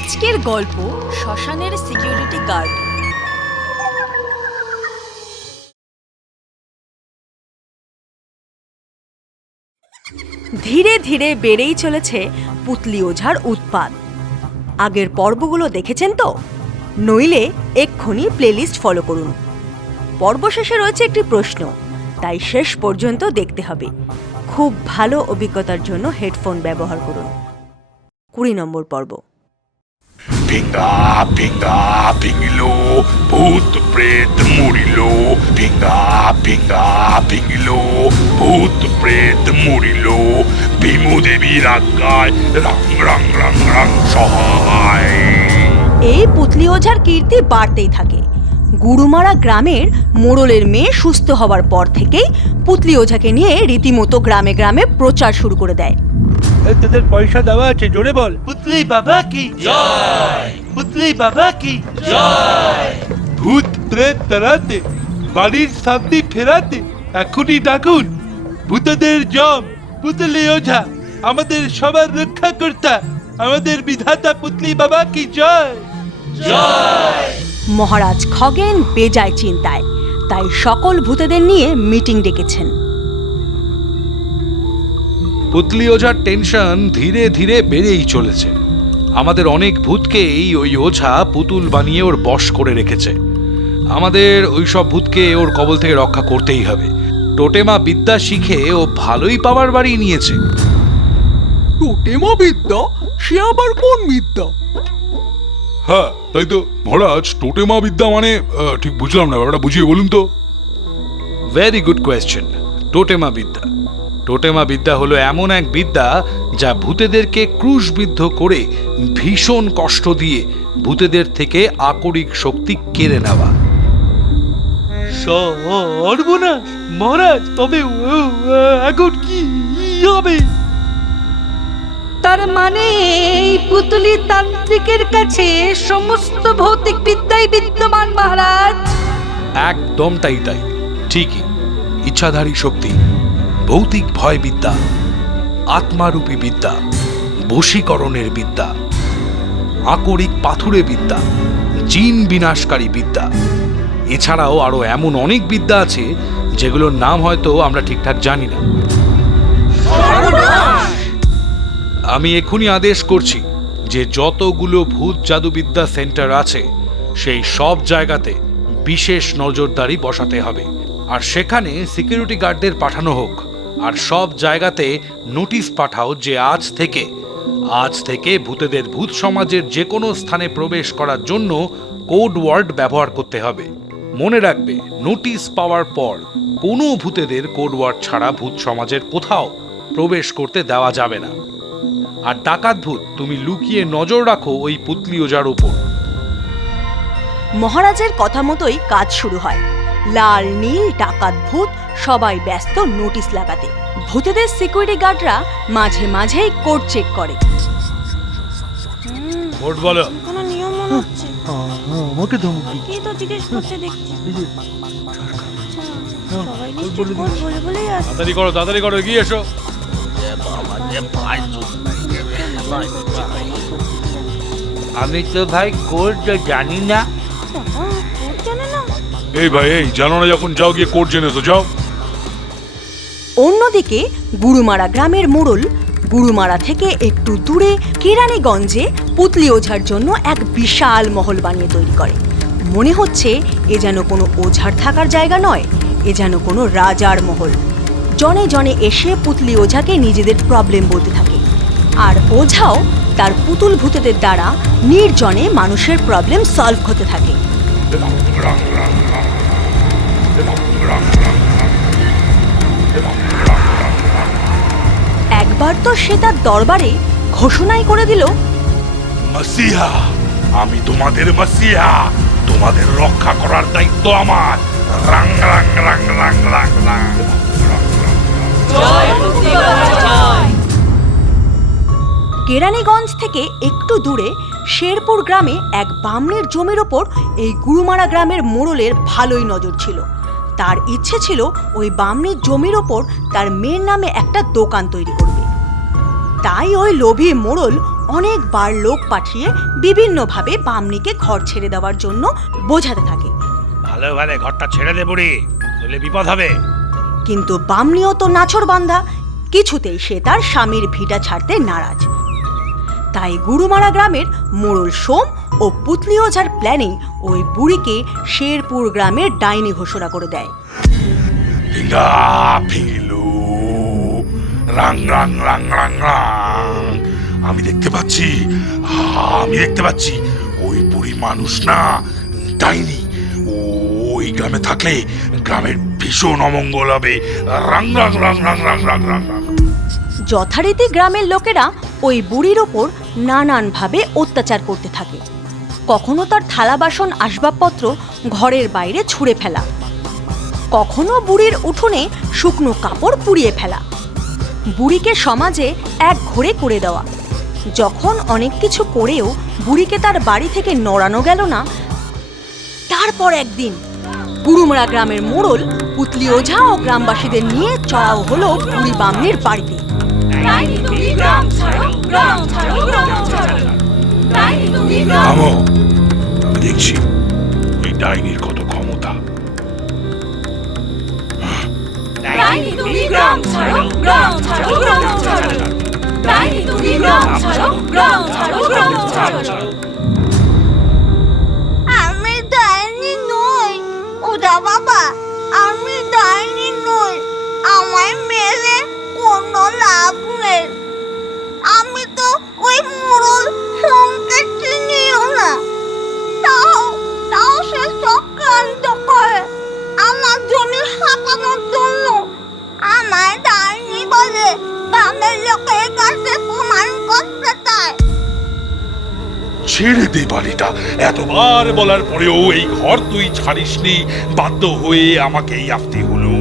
আজকের গল্প শ্মশানের সিকিউরিটি গার্ড। ধীরে ধীরে বেড়েই চলেছে পুতলি ওঝার উৎপাত। আগের পর্বগুলো দেখেছেন তো? নইলে এক্ষুনি প্লেলিস্ট ফলো করুন। পর্ব শেষে রয়েছে একটি প্রশ্ন, তাই শেষ পর্যন্ত দেখতে হবে। খুব ভালো অভিজ্ঞতার জন্য হেডফোন ব্যবহার করুন। কুড়ি নম্বর পর্ব। ভিঙ্গা ভিঙ্গা ভিঙ্গিল ভূত প্রেত মরিল। ভিঙ্গা ভিঙ্গা ভিঙ্গিল ভূত প্রেত মরিল। ভীমু দেবীর আজ্ঞায় রং রং রং রং সহায়। এই পুতলি ওঝার কীর্তি বাড়তেই থাকে। গুরুমারা গ্রামের মোড়লের মেয়ে সুস্থ হওয়ার পর থেকেই পুতলি ওঝাকে নিয়ে রীতিমতো গ্রামে গ্রামে প্রচার শুরু করে দেয়। তোদের পয়সা দেওয়া আছে জোরে বল। পুতলি বাবা কি? জয়। পুতলি বাবা কি? জয়। ভূত প্রেত তাড়াতে বাড়ির শান্তি ফেরাতে এখনই ডাকুন। ভূতদের জম পুতলি ওঝা আমাদের সবার রক্ষা কর্তা আমাদের বিধাতা পুতলি বাবা কি জয়। মহারাজ খগেন বেজায় চিন্তায় তাই সকল ভূতেদের নিয়ে মিটিং ডেকেছেন। পুতলি ওঝার টেনশন ধীরে ধীরে বেড়েই চলেছে। আমাদের অনেক ভূতকেই ওই ওঝা পুতুল বানিয়ে ওর বশ করে রেখেছে। আমাদের ওই সব ভূতকে ওর কবল থেকে রক্ষা করতেই হবে। টোটেমা বিদ্যা শিখে ও ভালোই পাওয়ার বাড়ি নিয়েছে। টোটেমা বিদ্যা? সে আবার কোন বিদ্যা? হ্যাঁ তাই তো। মহারাজ টোটেমা বিদ্যা মানে ঠিক বুঝলাম না ব্যাপারটা বুঝিয়ে বলুন তো। ভেরি গুড কোয়েশ্চেন টোটেমা বিদ্যা। টোটেমা বিদ্যা হলো এমন এক বিদ্যা যা ভূতেদেরকে ক্রুশবিদ্ধ করে ভীষণ কষ্ট দিয়ে ভূতেদের থেকে আকরিক শক্তি কেড়ে নেওয়া। সর্বনাশ! মহারাজ তবে ও, এখন কি হবে? তার মানে এই পুতুলি তান্ত্রিকের কাছে সমস্ত ভৌতিক বিদ্যাই বিদ্যমান মহারাজ। একদম তাই তাই। ঠিকই। ইচ্ছাধারী শক্তি। ভৌতিক ভয় বিদ্যা আত্মারূপী বিদ্যা, বশীকরণের বিদ্যা, আকরিক পাথুরে বিদ্যা, জিন বিনাশকারী বিদ্যা। এছাড়াও আরও এমন অনেক বিদ্যা আছে, যেগুলোর নাম হয়তো আমরা ঠিকঠাক জানি না। আমি এখনই আদেশ করছি যে যতগুলো ভূত জাদুবিদ্যা সেন্টার আছে, সেই সব জায়গাতে বিশেষ নজরদারি বসাতে হবে। আর সেখানে সিকিউরিটি গার্ডদের পাঠানো হোক। আর সব জায়গাতে নোটিশ পাঠাও যে আজ থেকে। আজ থেকে ভূতেদের ভূত সমাজের যে কোনো স্থানে প্রবেশ করার জন্য কোড ওয়ার্ড ব্যবহার করতে হবে। মনে রাখবে, নোটিশ পাওয়ার পর কোনো ভূতেদের কোড ওয়ার্ড ছাড়া ভূত সমাজের কোথাও প্রবেশ করতে দেওয়া যাবে না। আর ডাকাত ভূত, তুমি লুকিয়ে নজর রাখো ওই পুতলি ওজার উপর। মহারাজের কথা মতোই কাজ শুরু হয়। লাল নীল ডাকাত ভূত সবাই ব্যস্ত নোটিশ লাগাতে। ভূতেদের সিকিউরিটি গার্ডরা মাঝে মাঝেই কোড চেক করে। ভোট বলো। কোনো নিয়ম মনে হচ্ছে? আমাকে ধমকি কি তো জিজ্ঞেস করছে দেখছি। সবাই নিশ্চয়ই কোড বলে বলেই আসছে। তাড়াতাড়ি করো তাড়াতাড়ি করো এগিয়ে এসো। আমি তো ভাই কোড জানে না। এই ভাই এই জানো না যখন যাও গিয়ে কোর্ট জেনে তো যাও। অন্যদিকে গুরুমারা গ্রামের মোড়ল গুরুমারা থেকে একটু দূরে কেরানীগঞ্জে পুতলি ওঝার জন্য এক বিশাল মহল বানিয়ে তৈরি করে। মনে হচ্ছে এ যেন কোনো ওঝার থাকার জায়গা নয় এ যেন কোনো রাজার মহল। জনে জনে এসে পুতলি ওঝাকে নিজেদের প্রবলেম বলতে থাকে। আর ওঝাও তার পুতুল ভূতেদের দ্বারা নির্জনে মানুষের প্রবলেম সলভ হতে থাকে। একবার তো সে তার দরবারে ঘোষণাই করে দিল মাসিহা আমি তোমাদের মাসিহা তোমাদের রক্ষা করার দায়িত্ব আমার। রাং রাং রাং রাং রাং রাং। কেরানীগঞ্জ থেকে একটু দূরে শেরপুর গ্রামে এক বামনের জমির ওপর এই গুরুমারা গ্রামের মোড়লের ভালোই নজর ছিল। তার ইচ্ছে ছিল ওই বামনির জমির ওপর তার মেয়ের নামে একটা দোকান তৈরি করবে। তাই ওই লোভী মোড়ল অনেকবার লোক পাঠিয়ে বিভিন্নভাবে বামনিকে ঘর ছেড়ে দেওয়ার জন্য বোঝাতে থাকে। ভালো ভালো ঘরটা ছেড়ে দে বুড়ি নইলে বিপদ হবে। কিন্তু বামনিও তো নাছর বান্ধা কিছুতেই সে তার স্বামীর ভিটা ছাড়তে নারাজ। তাই গুরুমারা গ্রামের মোড়ল সোম ও পুতলি ওঝার প্ল্যানে ওই বুড়িকে শেরপুর গ্রামের ডাইনি ঘোষণা করে দেয়। ফিঙ্গা ফিঙ্গিলু রাং রাং রাং রাং রাং। আমি দেখতে পাচ্ছি আমি দেখতে পাচ্ছি ওই বুড়ি মানুষ না ডাইনি। ওই গ্রামে থাকলে গ্রামের ভীষণ অমঙ্গল হবে। রাং রাং রাং রাং রাং রাং রাং রাং। যথারীতি গ্রামের লোকেরা ওই বুড়ির ওপর নানানভাবে অত্যাচার করতে থাকে। কখনো তার থালা বাসন আসবাবপত্র ঘরের বাইরে ছুঁড়ে ফেলা। কখনো বুড়ির উঠোনে শুকনো কাপড় পুড়িয়ে ফেলা। বুড়িকে সমাজে এক ঘরে করে দেওয়া। যখন অনেক কিছু করেও বুড়িকে তার বাড়ি থেকে নড়ানো গেল না তারপর একদিন গুরুমরা গ্রামের মোড়ল পুতলি ওঝা ও গ্রামবাসীদের নিয়ে চড়াও হলো বুড়ি বামনির বাড়িতে। থামো। আমি দেখছি। ওই ডাইনির কত ক্ষমতা। ডাইনি তুমি গ্রাম ছাড়ো গ্রাম ছাড়ো গ্রাম ছাড়ো। ডাইনি তুমি গ্রাম ছাড়ো গ্রাম ছাড়ো গ্রাম ছাড়ো। আমি ডাইনি নই। ওটা বাবা ছেড়ে দে বাড়িটা। এতবার বলার পরেও এই ঘর তুই ছাড়িসনি বাধ্য হয়ে আমাকেই আসতে হলো।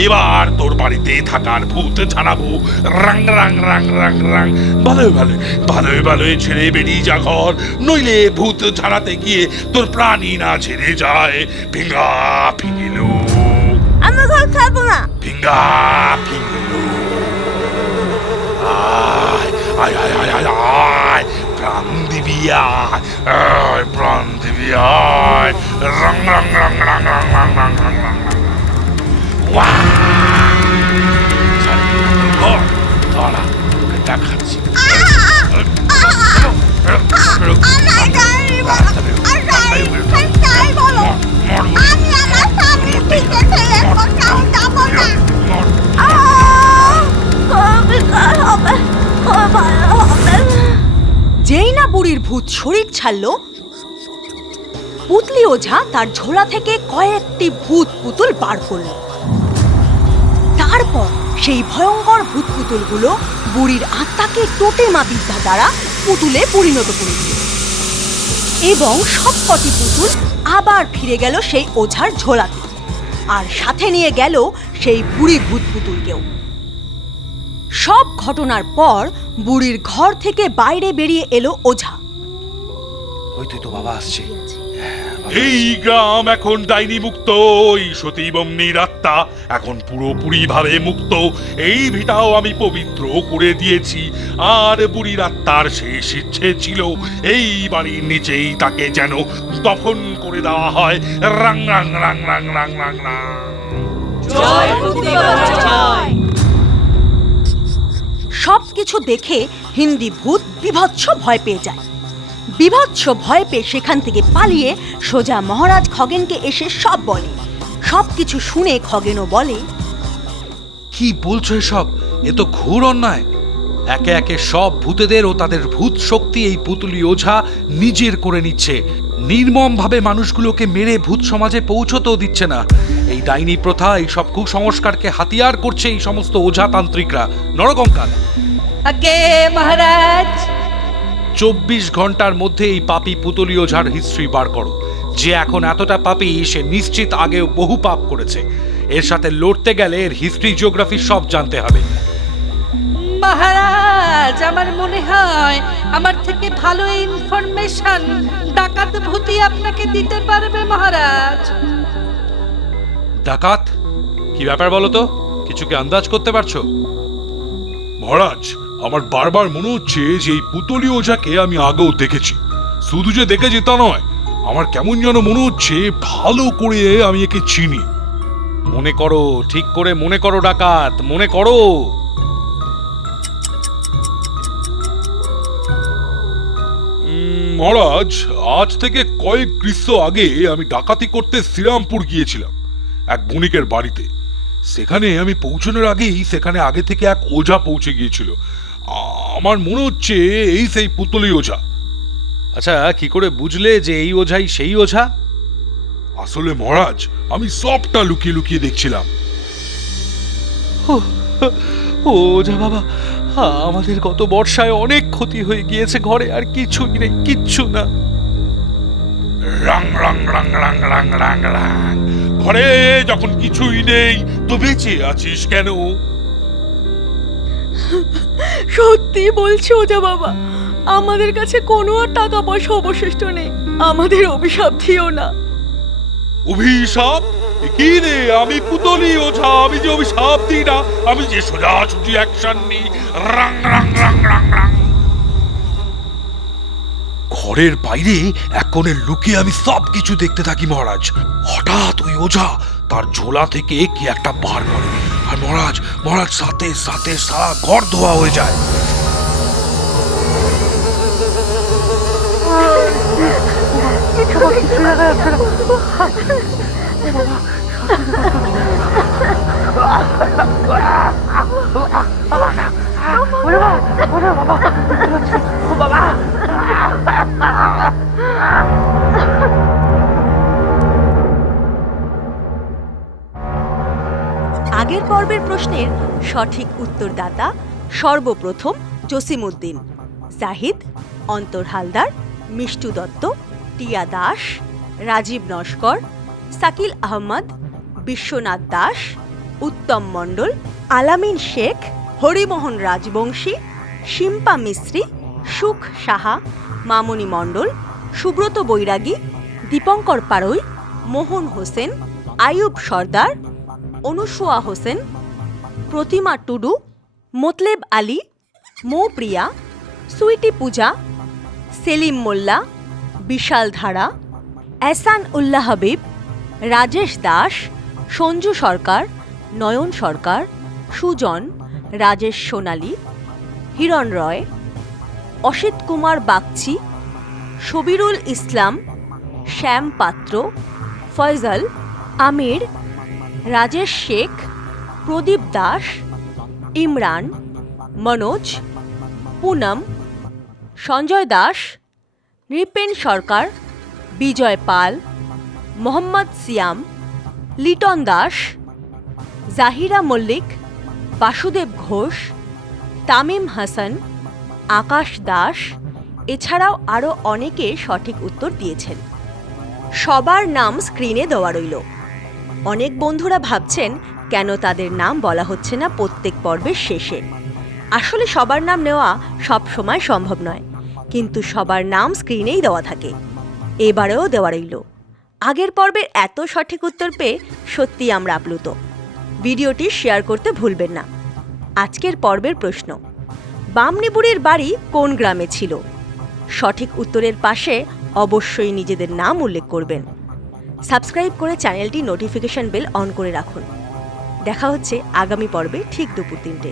এবার তোর বাড়িতে থাকার ভূত ছাড়াবো। রাং রাং রাং রাং রাং। ভালো ভালো ভালো ভালো ছেড়ে বেরিয়ে যা ঘর। নইলে ভূত ছাড়াতে গিয়ে তোর প্রাণী না ছেড়ে যায়। ফিঙ্গা ফিঙ্গিলো। আমি ঘর ছাড়বো না। ফিঙ্গা ফিঙ্গিলো। আয় আয় আয় আয় আয়। প্রাণ দিবি আয় রং রং রং রং রং রং রং রং রং রং ধরা তোকে দেখাচ্ছি বলো আমি আমার স্বামীর পিঠে ছেড়ে কোথাও যাব না বুড়ির ভূত শরীর ছাড়ল। পুতলি ওঝা তার ঝোলা থেকে কয়েকটি ভূত পুতুল বার করল। তারপর সেই ভয়ঙ্কর ভূত পুতুলগুলো বুড়ির আত্মাকে টোটেমা বিদ্যা দ্বারা পুতুলে পরিণত করে দিল। এবং সবকটি পুতুল আবার ফিরে গেল সেই ওঝার ঝোলাতে। আর সাথে নিয়ে গেল সেই বুড়ি ভূত পুতুলকেও। সব ঘটনার পর বুড়ির ঘর থেকে বাইরে বেরিয়ে এলো ওঝা। ওই তুই তো বাবা আসছে। এই গ্রাম এখন ডাইনি মুক্ত এই সতী বম্নির আত্মা এখন পুরোপুরি ভাবে মুক্ত। এই ভিটাও আমি পবিত্র করে দিয়েছি আর বুড়ির আত্মার শেষ ইচ্ছে ছিল এই বাড়ির নিচেই তাকে যেন দফন করে দেওয়া হয়। রাং রাং রাং রাং রাং রাং রাং। সবকিছু দেখে হিন্দি ভূত বিভৎস ভয় পেয়ে যায়। বিভৎস ভয় পেয়ে সেখান থেকে পালিয়ে সোজা মহারাজ খগেনকে এসে সব বলে। সবকিছু শুনে খগেনও বলে, কি বলছো এসব? এ তো ঘোর অন্যায়। একে একে সব ভূতেদের ও তাদের ভূত শক্তি এই পুতুলি ওঝা নিজের করে নিচ্ছে। নির্মম ভাবে মানুষগুলোকে মেরে ভূত সমাজে পৌঁছতেও দিচ্ছে না। ডাইনি প্রথা এই সব কুসংস্কারকে হাতিয়ার করছে এই সমস্ত ওঝা তান্ত্রিকরা নরকঙ্কাল। আগে মহারাজ। চব্বিশ ঘণ্টার মধ্যে এই পাপি পুতলি ওঝার হিস্ট্রি বার করো। যে এখন এতটা পাপি সে নিশ্চিত আগেও বহু পাপ করেছে। এর সাথে লড়তে গেলে এর হিস্ট্রি জিওগ্রাফি সব জানতে হবে। মহারাজ আমার মনে হয় আমার থেকে ভালো ইনফরমেশন ডাকাত ভূতি আপনাকে দিতে পারবে মহারাজ। ডাকাত? কি ব্যাপার বলো তো কিছু কি আন্দাজ করতে পারছ? মহারাজ আমার বারবার মনে হচ্ছে যে এই পুতলি ওঝাকে আমি আগেও দেখেছি। শুধু যে দেখেছি তা নয় আমার কেমন যেন মনে হচ্ছে ভালো করে আমি একে চিনি। মনে করো ঠিক করে মনে করো ডাকাত মনে করো। মহারাজ আজ থেকে কয়েক গ্রীষ্ম আগে আমি ডাকাতি করতে শ্রীরামপুর গিয়েছিলাম। এক বণিকের বাড়িতে। সেখানে আমি পৌঁছানোর আগেই সেখানে আগে থেকে এক ওঝা পৌঁছে গিয়েছিল। আমার মনে হচ্ছে এই সেই পুতলি ওঝা আচ্ছা কি করে বুঝলে যে এই ওঝাই সেই ওঝা? আসলে মহারাজ আমি সবটা লুকিয়ে লুকিয়ে দেখছিলাম। ও ওঝা বাবা আমাদের গত বর্ষায় অনেক ক্ষতি হয়ে গিয়েছে ঘরে আর কিছুই নেই কিচ্ছু না। রাং রাং রাং রাং রাং রাং রাং। ঘরে যখন কিছুই নেই তো বেঁচে আছিস কেন? সত্যি বলছি ওজা বাবা আমাদের কাছে কোনো আর টাকা পয়সা অবশিষ্ট নেই আমাদের অভিশাপ দিও না। অভিশাপ? কি রে আমি পুতলি ওঝা আমি যে অভিশাপ দিই না আমি যে সোজাসুজি অ্যাকশন নিই রাং রাং রাং রাং রাং। ঘরের বাইরে এক কোণে লুকিয়ে আমি সব কিছু দেখতে থাকি মহারাজ হঠাৎ ওই ওঝা তার ঝোলা থেকে কি একটা বার করে আর মহারাজ মহারাজ সাথে সাথে সারা ঘর ধোয়া হয়ে যায় আগের পর্বের প্রশ্নের সঠিক উত্তরদাতা সর্বপ্রথম জসিমউদ্দিন জাহিদ অন্তর হালদার, মিষ্টু দত্ত, টিয়া দাস, রাজীব নস্কর, সাকিল আহমদ, বিশ্বনাথ দাস, উত্তম মণ্ডল, আলামিন শেখ, হরিমোহন রাজবংশী, শিম্পা মিস্ত্রি, সুখ সাহা মামনি মণ্ডল, সুব্রত বৈরাগী, দীপঙ্কর পাড়ই মোহন হোসেন আয়ুব সর্দার, অনুসোয়া হোসেন, প্রতিমা টুডু, মোতলেব আলী, মৌপ্রিয়া, সুইটি পূজা, সেলিম মোল্লা, বিশাল ধারা, এহসান উল্লাহ হাবিব, রাজেশ দাস, সঞ্জু সরকার, নয়ন সরকার, সুজন, রাজেশ সোনালী, হিরণ রয় অসিত কুমার বাগচি সবিরুল ইসলাম, শ্যাম পাত্র ফয়জল আমির, রাজেশ শেখ, প্রদীপ দাস, ইমরান, মনোজ, পুনম, সঞ্জয় দাস, নৃপেন সরকার, বিজয় পাল, মোহাম্মদ সিয়াম, লিটন দাস, জাহিরা মল্লিক, বাসুদেব ঘোষ, তামিম হাসান আকাশ দাস, এছাড়াও আরও অনেকে সঠিক উত্তর দিয়েছেন। সবার নাম স্ক্রিনে দেওয়া রইল। অনেক বন্ধুরা ভাবছেন, কেন তাদের নাম বলা হচ্ছে না প্রত্যেক পর্বের শেষে? আসলে সবার নাম নেওয়া সব সময় সম্ভব নয়, কিন্তু সবার নাম স্ক্রিনেই দেওয়া থাকে। এবারেও দেওয়া রইল। আগের পর্বের এত সঠিক উত্তর পেয়ে সত্যি আমরা আপ্লুত। ভিডিওটি শেয়ার করতে ভুলবেন না। আজকের পর্বের প্রশ্ন বামনিবুড়ির বাড়ি কোন গ্রামে ছিল? সঠিক উত্তরের পাশে অবশ্যই নিজেদের নাম উল্লেখ করবেন। সাবস্ক্রাইব করে চ্যানেলটি নোটিফিকেশন বেল অন করে রাখুন। দেখা হচ্ছে আগামী পর্বে ঠিক দুপুর তিনটে।